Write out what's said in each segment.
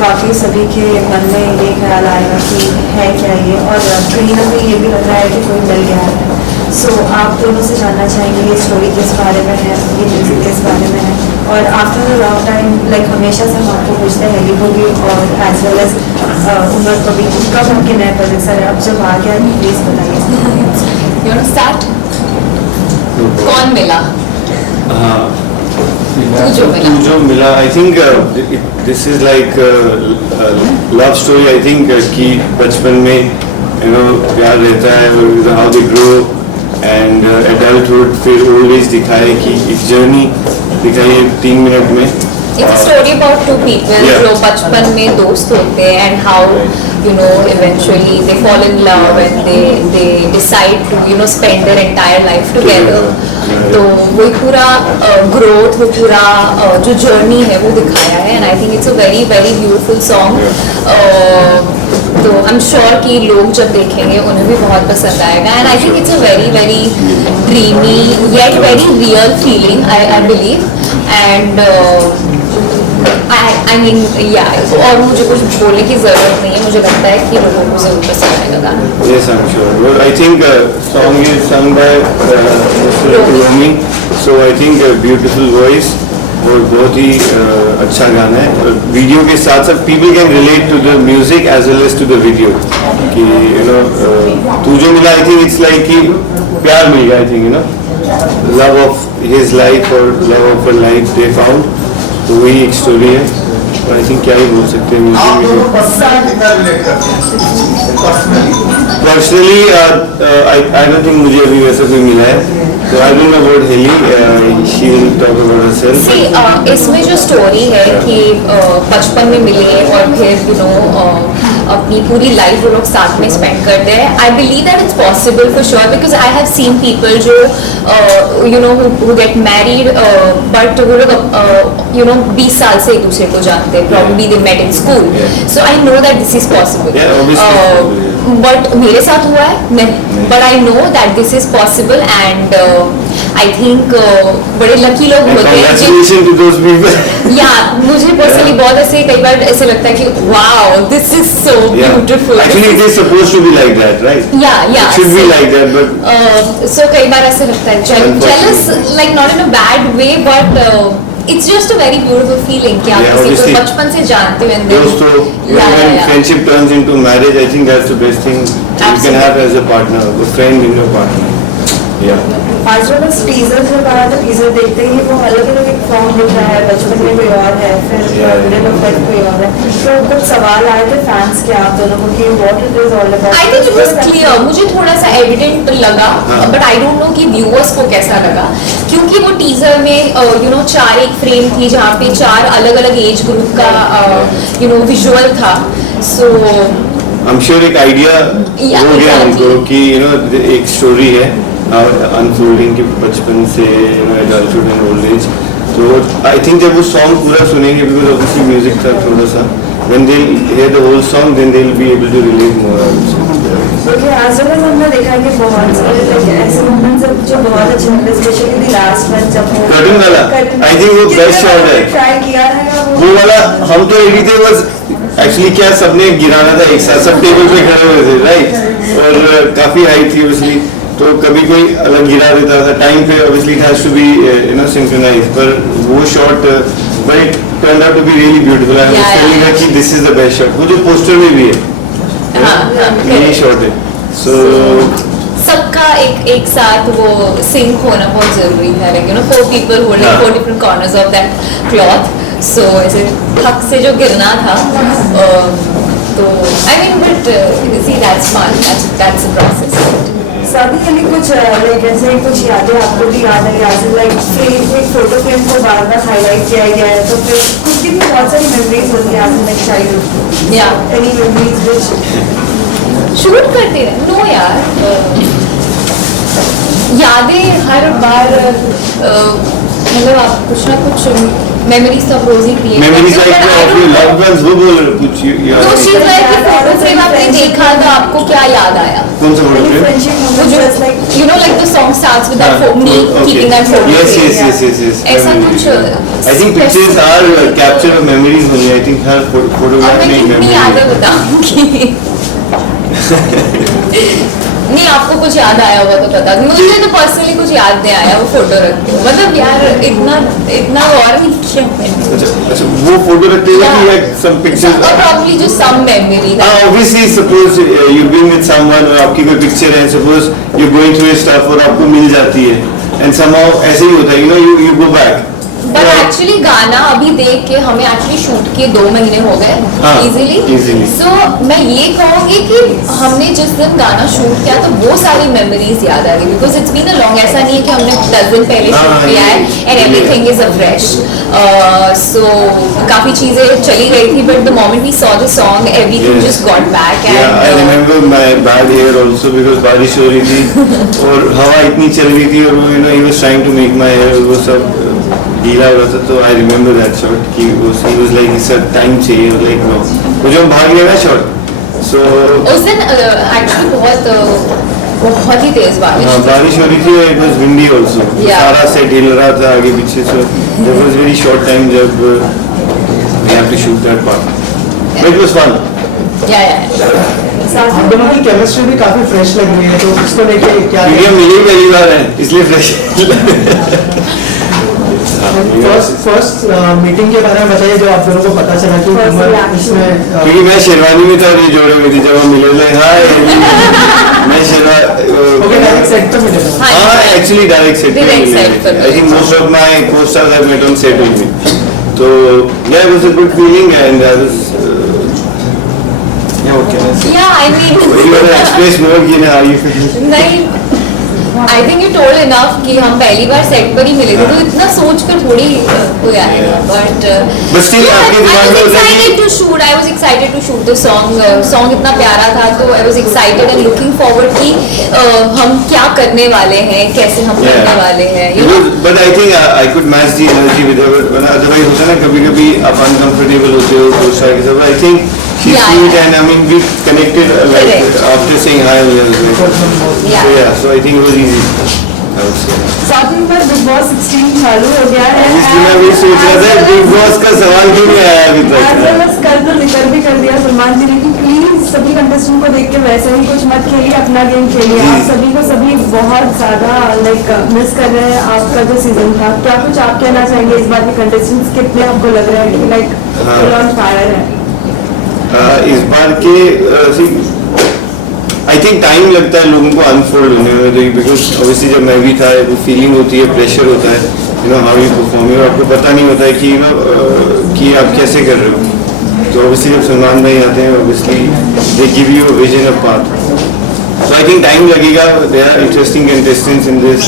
बाकी सभी के मन में ये ख्याल आएगा कि है क्या ये, और ट्रेलर में ये भी लग रहा है कि कोई मिल गया है। सो आप दोनों से जानना चाहेंगे ये स्टोरी किस बारे में है, ये म्यूजिक किस बारे में है, और after a long time like हमेशा से हम आपको पूछते हैं हेली को भी और एज वेल एज उमर को भी, कब उनके नए प्रोजेक्ट्स है, अब जब आ गया प्लीज बताइए। You want to start? कौन मिला? तू जो मिला I think this is like love story. I think कि बचपन में प्यार रहता है, how they grow and adulthood, फिर ओल्ड एज दिखाए कि एक जर्नी दिखाई 3 मिनट में। It's a story about two people जो बचपन में दोस्त होते हैं and how eventually they fall in love and they decide to spend their entire life together. तो वो पूरा growth, वो पूरा जो journey है वो दिखाया है and I think it's a very very beautiful song. तो I'm sure कि लोग जब देखेंगे उन्हें भी बहुत पसंद आएगा and I think it's a very very dreamy yet very real feeling I believe and I mean और मुझे कुछ बोलने की जरूरत नहीं है, मुझे लगता है कि लोगों को जरूर पसंद आएगा गाना। Yes, I'm sure. Well, I think song is sung by Romi, so I think a beautiful voice और बहुत ही अच्छा गाना है। वीडियो के साथ साथ people can relate to the music as well as to the video कि तू जो मिला I think it's like कि प्यार मिल गया I think love of his life or love of her life they found, तो वही एक स्टोरी है। आई थिंक क्या ही बोल सकते हैं पर्सनली आई डोंट थिंक मुझे अभी वैसा कोई मिला है, तो I don't know about Haley, she will talk about herself. इसमें जो स्टोरी है कि बचपन में मिले और फिर अपनी पूरी लाइफ वो लोग साथ में स्पेंड करते हैं। I believe that it's possible for sure because I have seen people जो हु गेट मैरिड बट वो लोग 20 साल से एक दूसरे को जानते हैं, probably they met in school, so I know that this is possible. But मेरे साथ हुआ है नहीं, but I know that this is possible and I think बड़े लकी लोग होते हैं। या मुझे पर्सनली बहुत ऐसे कई बार ऐसे लगता है कि wow this is so beautiful. Actually it is supposed to be like that, right? Yeah. It should be like that, but so कई बार ऐसे लगता है jealous, like not in a bad way, but it's just a very beautiful feeling कि आप किसी को बचपन से जानते हो and then when friendship turns into marriage, I think that's the best thing you can have as a partner, a friend in your partner. आज जो बस टीजर जब आया था, टीजर देखते ही वो अलग अलग एक फॉर्म दिख रहा है, बचपन में कोई और है, फिर मिडिल ऑफ लाइफ कोई और है, तो कुछ सवाल आए थे फैंस के आप दोनों को कि what it is all about. I think it was clear, मुझे थोड़ा सा एविडेंट लगा बट आई डोंट नो कि व्यूअर्स को कैसा लगा, क्योंकि वो टीजर में 4 एक फ्रेम थी जहाँ पे 4 अलग अलग एज ग्रुप का विजुअल था, सो आई एम श्योर एक आइडिया हो गया उनको कि एक स्टोरी है अनफोल्डिंग के बचपन से एडल्टहुड एंड ओल्ड एज। तो आई थिंक जब वो सॉन्ग पूरा सुनेंगे, बिकॉज ऑब्वियसली म्यूजिक था थोड़ा सा, when they hear the whole song then they will be able to relate more also. Okay, आज जब हमने देखा कि बहुत सारे ऐसे मोमेंट्स जो बहुत अच्छे लगे, स्पेशली द लास्ट वन जब वो कर्टन वाला आई थिंक वो बेस्ट शॉट है, ट्राई किया है वो वाला। हम तो रेडी थे, बस एक्चुअली क्या सबने गिराना था एक साथ, सब टेबल पे खड़े हुए थे राइट, और काफी हाई थी उसकी, तो कभी कोई अलग गिरा देता था टाइम पे, obviously it has to be synchronize, पर वो shot but it turn out to be really beautiful. I was telling her कि this is the best shot, वो जो पोस्टर में भी है यही शॉट है। सो सबका एक साथ वो सिंक होना बहुत जरूरी था, like you know 4 people holding 4 different corners of that cloth, so ऐसे थक से जो गिरना था, तो I mean but see that's fun, that's a process. शादी के लिए कुछ लाइक ऐसे कुछ यादें आपको भी याद है, याद लाइक एक फोटो फ्रेम को बार बार हाईलाइट किया गया है, तो फिर कुछ भी बहुत सारी मेमोरीज होती है आपने लाइक चाइल्डहुड, या एनी मेमोरीज व्हिच शूट करते रहे नो यार, यादें हर बार मतलब आप कुछ ना कुछ मेमोरीज तो आप रोज ही create memories like of your loved ones, वो बोल रहे कुछ तो शी लाइक कि फोटो फ्रेम आपने देखा तो आपको क्या याद आया? कौन सा फोटो फ्रेम? फ्रेंडशिप वो मोमेंट्स जो just like you know like the song starts with that me keeping that photo yes frame. yes yes yes yes ऐसा कुछ I think pictures are capture of memories only. I think हर और photograph मैं में एक कितनी memory यादें है। बताऊंगी नहीं आपको कुछ याद आया होगा तो बता दो, मुझे तो पर्सनली कुछ याद नहीं आया वो फोटो रख के, मतलब यार इतना गौर नहीं किया मैंने। अच्छा वो फोटो रखते हुए कि like some pictures और प्रॉब्ली जो सम memory obviously suppose you been with someone और आपकी कोई picture है, suppose you're going through your stuff और आपको मिल जाती है and somehow ऐसे ही होता है, you know you go back but actually गाना अभी देख के हमें एक्चुअली शूट किए 2 महीने हो गए हाँ, इजीली, easily. सो मैं ये कहूँगी कि हमने जिस दिन गाना शूट किया तो वो सारी मेमोरीज याद आ गई, because it's been a long, ऐसा नहीं है कि हमने 10 दिन पहले हाँ, शूट किया है and everything is a fresh, so काफी चीजें चली गई थी but the moment we saw the song everything just got back Yeah, I remember my bad hair also because बारिश हो रही थी और हवा इतनी चल रही थी और वो you know he was trying to make my hair वो सब गीला हो रहा था, तो I remember that shot कि वो he was like sir time चाहिए, like no वो जो हम भाग गए ना shot, so उस दिन एक्चुअली बहुत ही तेज बारिश हाँ थी। बारिश हो रही थी, it was windy also, Yeah. सारा set हिल रहा था आगे पीछे, so there was very short time जब we have to shoot that part, but it was fun. या आप दोनों की केमिस्ट्री भी काफी फ्रेश लग रही है, तो उसको लेके क्या क्योंकि हम मिले ही पहली बार हैं इसलिए फ्रेश फर्स्ट मीटिंग के बारे में बताइए, जो आप दोनों को पता चला कि First उमर reaction. इसमें क्योंकि मैं शेरवानी में था और ये जोड़े में थी, जब हम मिले थे हाय मैं ओके डायरेक्ट सेट पे मिले थे। हाँ एक्चुअली डायरेक्ट सेट पे Direct मिले set पे थे। I think most of my co-stars have met on set with me, तो yeah it was a good feeling and I was yeah okay yeah I mean you want to express more कि how you feel. नहीं I think you told enough कि हम पहली बार set पर ही मिले थे, तो इतना सोच कर थोड़ी कोई आएगा, बट But still आपके दिमाग में होता है कि- excited to shoot, I was excited to shoot the song इतना प्यारा था, तो I was excited and looking forward कि हम क्या करने वाले हैं, कैसे हम करने वाले हैं, you know. But I think I could match the energy with her, otherwise होता है ना कभी-कभी आप अनकंफर्टेबल होते हो को-स्टार के साथ, I think she's Yeah, sweet yeah. and I mean we connected like Correct. after saying hi a little bit. Yeah. So yeah, so I think it was easy. I would say. साथ में पर big Boss 16 चालू हो गया है, इसलिए मैं भी सोच रहा था बिग बॉस का सवाल क्यों नहीं आया अभी तक। बस कल तो जिक्र भी कर दिया सलमान जी ने कि प्लीज सभी कंटेस्टेंट को देख के वैसे ही कुछ मत खेलिए, अपना गेम खेलिए। आप सभी को सभी बहुत ज्यादा लाइक मिस कर रहे हैं आपका जो सीजन था, क्या कुछ आप कहना चाहेंगे इस बार के कंटेस्टेंट्स कितने आपको लग रहा है कि लाइक फुल ऑन फायर है? इस बार के आई थिंक टाइम लगता है लोगों को अनफोल्ड होने में, बिकॉज ऑब्वियसली जब मैं भी था वो फीलिंग होती है, प्रेशर होता है, you know how you perform, आपको पता नहीं होता है कि यू नो कि आप कैसे कर रहे हो, तो ऑब्वियसली जब सलमान भाई आते हैं obviously they give you a vision of path, so I think time लगेगा, there are interesting contestants in this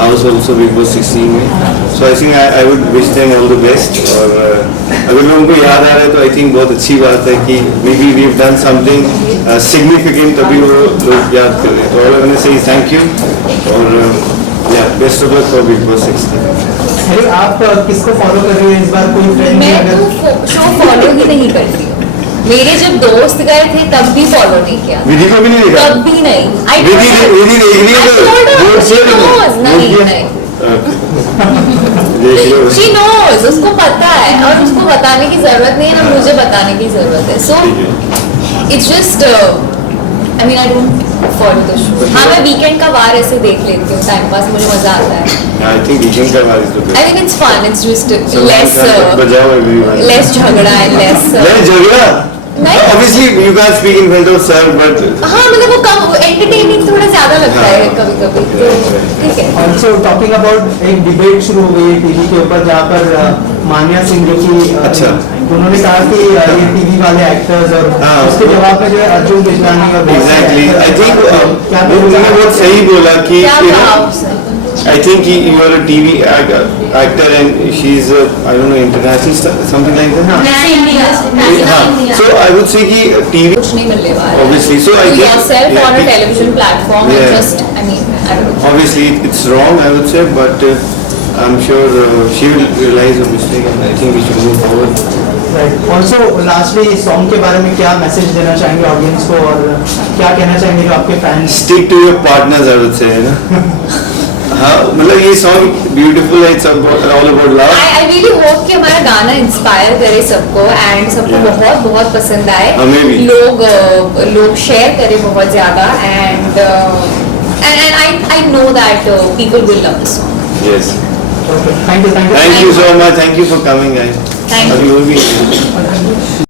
house also Bigg Boss 16 में, so I think I would wish them all the best, और अगर लोगों को याद आ रहा है तो आई थिंक बहुत अच्छी बात है कि maybe we have done something significant, तभी वो लोग याद कर रहे हैं, तो ऑल आई से थैंक यू और या best of luck for big Boss 16। अरे आप किसको फॉलो कर रही हैं इस बार, कोई फ्रेंड मैं अगर तो शो फॉलो ही नहीं करती हूँ, मेरे जब दोस्त गए थे तब भी फॉलो नहीं किया, विधि को भी नहीं देखा, तब भी नहीं। आई विधि देख रही है तो वोट से नहीं देख लो। शी नोज, उसको पता है और उसको बताने की जरूरत नहीं है ना मुझे बताने की जरूरत है, so it's just I mean I don't for the shoot. हाँ मैं वीकेंड का वार ऐसे देख लेती हूँ, टाइम पास मुझे मजा आता है. I think weekend का बात तो I think it's fun. It's just Salman Khan less बजाओ everyone. less झगड़ा and less. नहीं झगड़ा. नहीं. Obviously you can't speak in front of sir, but हाँ मतलब वो कम एंटरटेनिंग थोड़ा ज्यादा लगता है हाँ. कभी कभी, तो ठीक है. ऑल्सो टॉकिंग अबाउट एक डिबेट शुरू हो गई है टीवी के ऊपर जहाँ पर मान्या सिंह जो कि अच्छा. उन्होंने कहा कि ये टीवी वाले एक्टर्स और हाँ. उसके जवाब में जो है अर्जुन केजरानी और बहुत सारे exactly. I actors think क्या उन्होंने बहुत सही बोला कि क्या you कहा know, आपसे? I think you are a TV actor and she's a, I don't know, international star, something like that. हाँ. So I would say कि TV कुछ नहीं मिलने वाला. obviously. So I You think yourself yeah, on a television platform Yeah. and just, I mean, I don't know. obviously it's wrong, I would say, but I'm sure she will realize her mistake and I think we should move forward. Right. Also lastly इस song के बारे में क्या message देना चाहेंगे audience को और क्या कहना चाहेंगे जो आपके fans. Stick to your partners, I would say. ना. हाँ मतलब ये song beautiful है, it's all about love. I really hope कि हमारा गाना इंस्पायर करे सबको एंड सबको Yeah. बहुत बहुत पसंद आए. हमें भी. लोग शेयर करें बहुत ज़्यादा and I know that people will love the song. Yes. Okay thank you Thank you so much. Thank you for coming, guys. Thank you. अभी वो भी